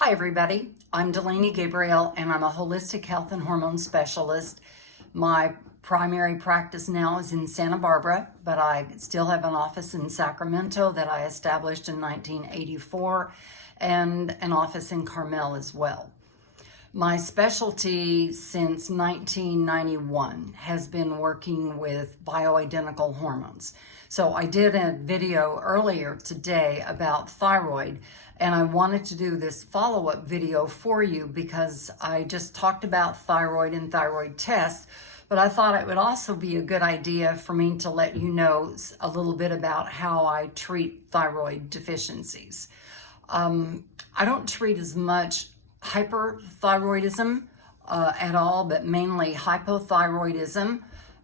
Hi everybody, I'm DeLaney Gabriel and I'm a holistic health and hormone specialist. My primary practice now is in Santa Barbara, but I still have an office in Sacramento that I established in 1984 and an office in Carmel as well. My specialty since 1991 has been working with bioidentical hormones. So I did a video earlier today about thyroid, and I wanted to do this follow-up video for you because I just talked about thyroid and thyroid tests, but I thought it would also be a good idea for me to let you know a little bit about how I treat thyroid deficiencies. I don't treat as much hyperthyroidism at all, but mainly hypothyroidism.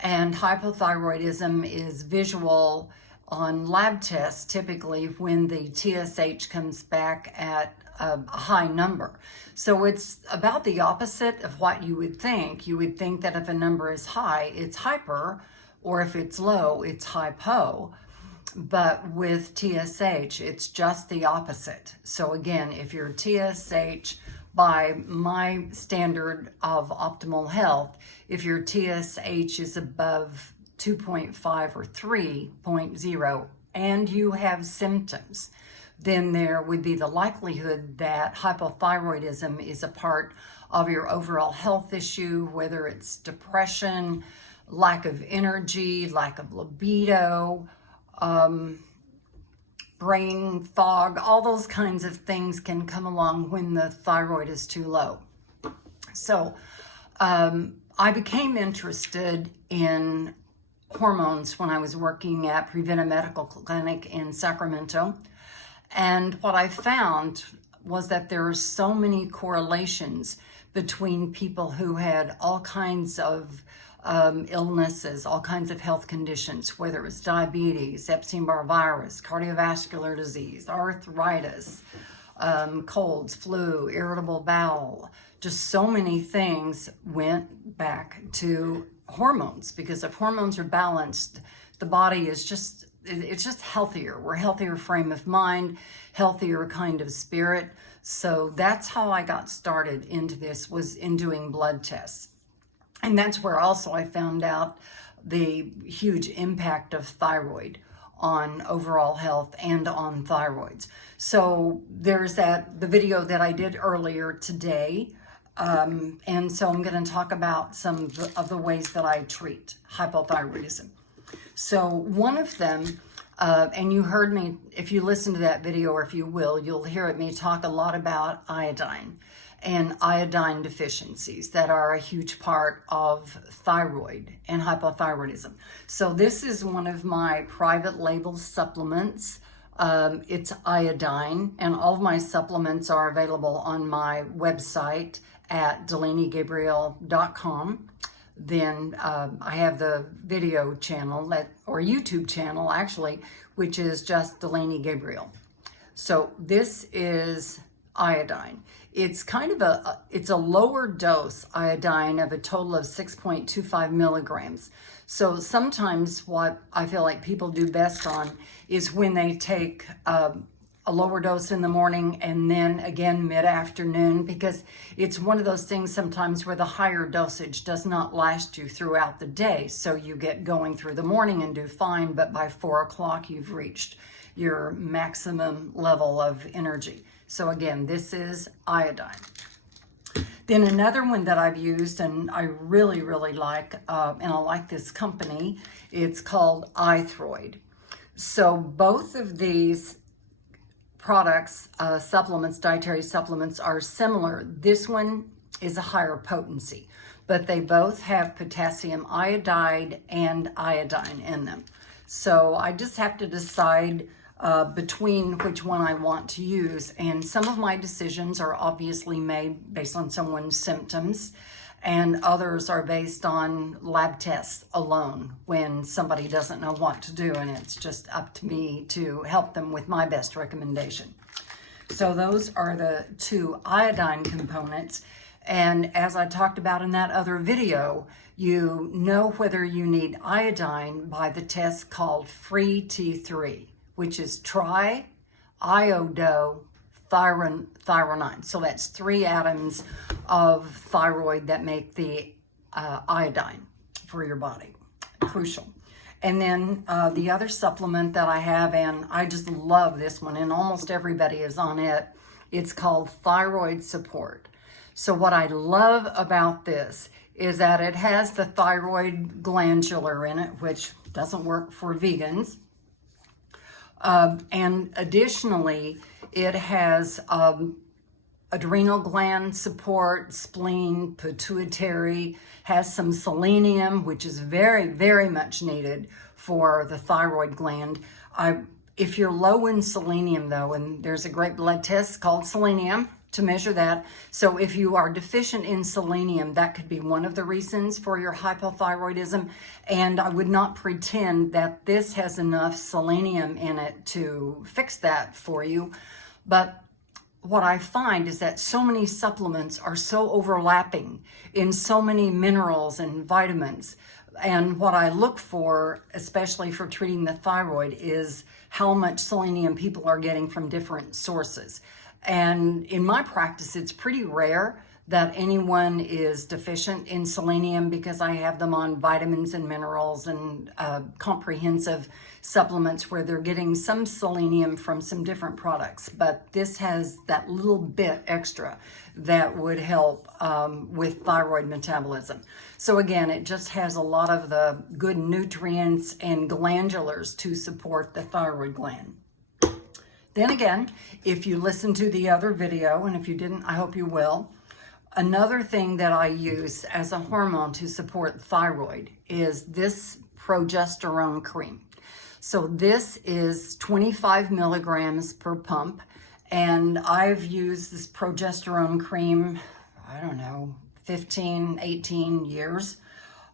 And hypothyroidism is visual on lab tests, typically when the TSH comes back at a high number. So it's about the opposite of what you would think. You would think that if a number is high, it's hyper, or if it's low, it's hypo. But with TSH, it's just the opposite. So again, if your TSH, by my standard of optimal health, if your TSH is above 2.5 or 3.0 and you have symptoms, then there would be the likelihood that hypothyroidism is a part of your overall health issue, whether it's depression, lack of energy, lack of libido, brain fog, all those kinds of things can come along when the thyroid is too low. So I became interested in hormones when I was working at Preventa Medical Clinic in Sacramento. And what I found was that there are so many correlations between people who had all kinds of illnesses, all kinds of health conditions, whether it was diabetes, Epstein-Barr virus, cardiovascular disease, arthritis, colds, flu, irritable bowel, just so many things went back to hormones, because if hormones are balanced, the body is it's just healthier. We're healthier frame of mind, healthier kind of spirit. So that's how I got started into this, was in doing blood tests. And that's where also I found out the huge impact of thyroid on overall health and on thyroids. So there's the video that I did earlier today. And so I'm going to talk about some of the ways that I treat hypothyroidism. So one of them, and you heard me, if you listen to that video, or if you will, you'll hear me talk a lot about iodine and iodine deficiencies that are a huge part of thyroid and hypothyroidism. So this is one of my private label supplements. It's iodine, and all of my supplements are available on my website at DeLaneyGabriel.com. Then I have the video channel, or YouTube channel actually, which is just DeLaney Gabriel. So this is iodine. It's kind of it's a lower dose iodine of a total of 6.25 milligrams. So sometimes what I feel like people do best on is when they take a lower dose in the morning and then again mid-afternoon, because it's one of those things sometimes where the higher dosage does not last you throughout the day. So you get going through the morning and do fine, but by 4 o'clock you've reached your maximum level of energy. So again, this is iodine. Then another one that I've used and I really, really like, and I like this company, it's called iThyroid. So both of these products, supplements, dietary supplements, are similar. This one is a higher potency, but they both have potassium iodide and iodine in them. So I just have to decide between which one I want to use. And some of my decisions are obviously made based on someone's symptoms, and others are based on lab tests alone when somebody doesn't know what to do, and it's just up to me to help them with my best recommendation. So those are the two iodine components. And as I talked about in that other video, you know whether you need iodine by the test called free T3, which is tri-iodo thyronine. So that's 3 atoms of thyroid that make the iodine for your body. Crucial. And then the other supplement that I have, and I just love this one, and almost everybody is on it, it's called Thyroid Support. So what I love about this is that it has the thyroid glandular in it, which doesn't work for vegans. And additionally, it has adrenal gland support, spleen, pituitary, has some selenium, which is very, very much needed for the thyroid gland. If you're low in selenium though, and there's a great blood test called selenium to measure that. So if you are deficient in selenium, that could be one of the reasons for your hypothyroidism. And I would not pretend that this has enough selenium in it to fix that for you. But what I find is that so many supplements are so overlapping in so many minerals and vitamins. And what I look for, especially for treating the thyroid, is how much selenium people are getting from different sources. And in my practice, it's pretty rare that anyone is deficient in selenium because I have them on vitamins and minerals and comprehensive supplements where they're getting some selenium from some different products. But this has that little bit extra that would help with thyroid metabolism. So again, it just has a lot of the good nutrients and glandulars to support the thyroid gland. Then again, if you listen to the other video, and if you didn't, I hope you will, another thing that I use as a hormone to support thyroid is this progesterone cream. So this is 25 milligrams per pump, and I've used this progesterone cream, I don't know, 15, 18 years.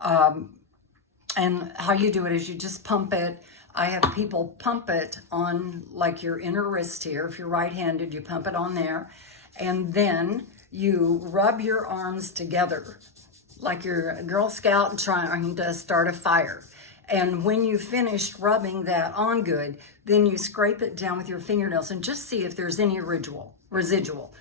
And how you do it is you just pump it. I have people pump it on like your inner wrist here. If you're right-handed, you pump it on there. And then you rub your arms together like you're a Girl Scout trying to start a fire. And when you finished rubbing that on good, then you scrape it down with your fingernails and just see if there's any residual,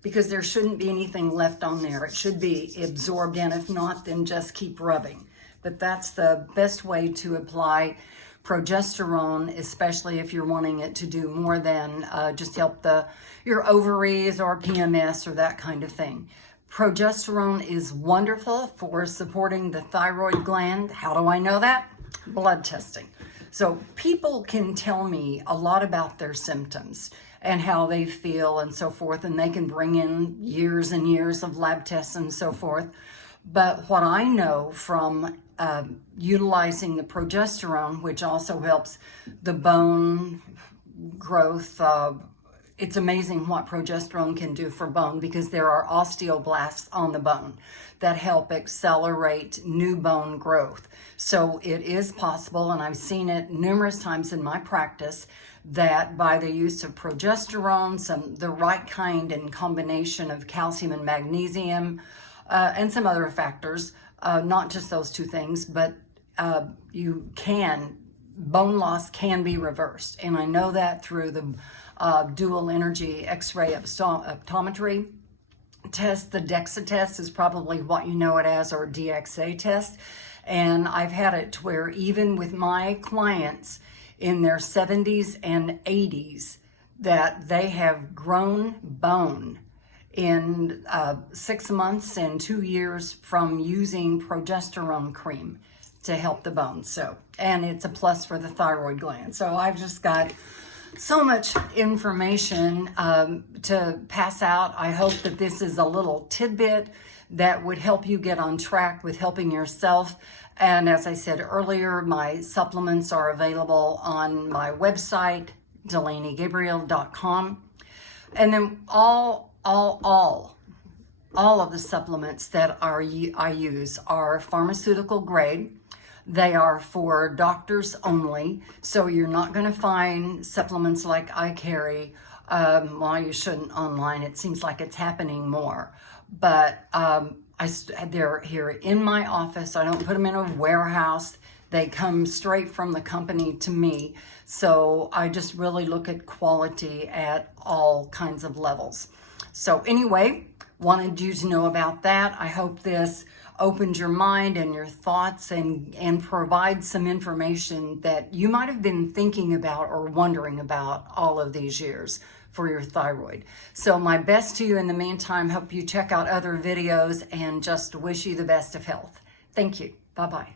because there shouldn't be anything left on there. It should be absorbed in. If not, then just keep rubbing. But that's the best way to apply progesterone, especially if you're wanting it to do more than just help your ovaries or PMS or that kind of thing. Progesterone is wonderful for supporting the thyroid gland. How do I know that? Blood testing. So people can tell me a lot about their symptoms and how they feel and so forth, and they can bring in years and years of lab tests and so forth. But what I know from utilizing the progesterone, which also helps the bone growth, it's amazing what progesterone can do for bone, because there are osteoblasts on the bone that help accelerate new bone growth. So it is possible, and I've seen it numerous times in my practice, that by the use of progesterone, the right kind and combination of calcium and magnesium, and some other factors, not just those two things, but bone loss can be reversed. And I know that through the dual energy X-ray optometry test. The DEXA test is probably what you know it as, or DXA test. And I've had it to where even with my clients in their 70s and 80s, that they have grown bone in 6 months and 2 years from using progesterone cream to help the bones. So, and it's a plus for the thyroid gland. So I've just got so much information to pass out. I hope that this is a little tidbit that would help you get on track with helping yourself. And as I said earlier, my supplements are available on my website, DeLaneyGabriel.com. And then all of the supplements that I use are pharmaceutical grade. They are for doctors only, so you're not going to find supplements like I carry. Well, you shouldn't online. It seems like it's happening more. But they're here in my office. I don't put them in a warehouse. They come straight from the company to me. So I just really look at quality at all kinds of levels. So anyway, wanted you to know about that. I hope this opens your mind and your thoughts and provides some information that you might have been thinking about or wondering about all of these years for your thyroid. So my best to you in the meantime. Hope you check out other videos and just wish you the best of health. Thank you. Bye-bye.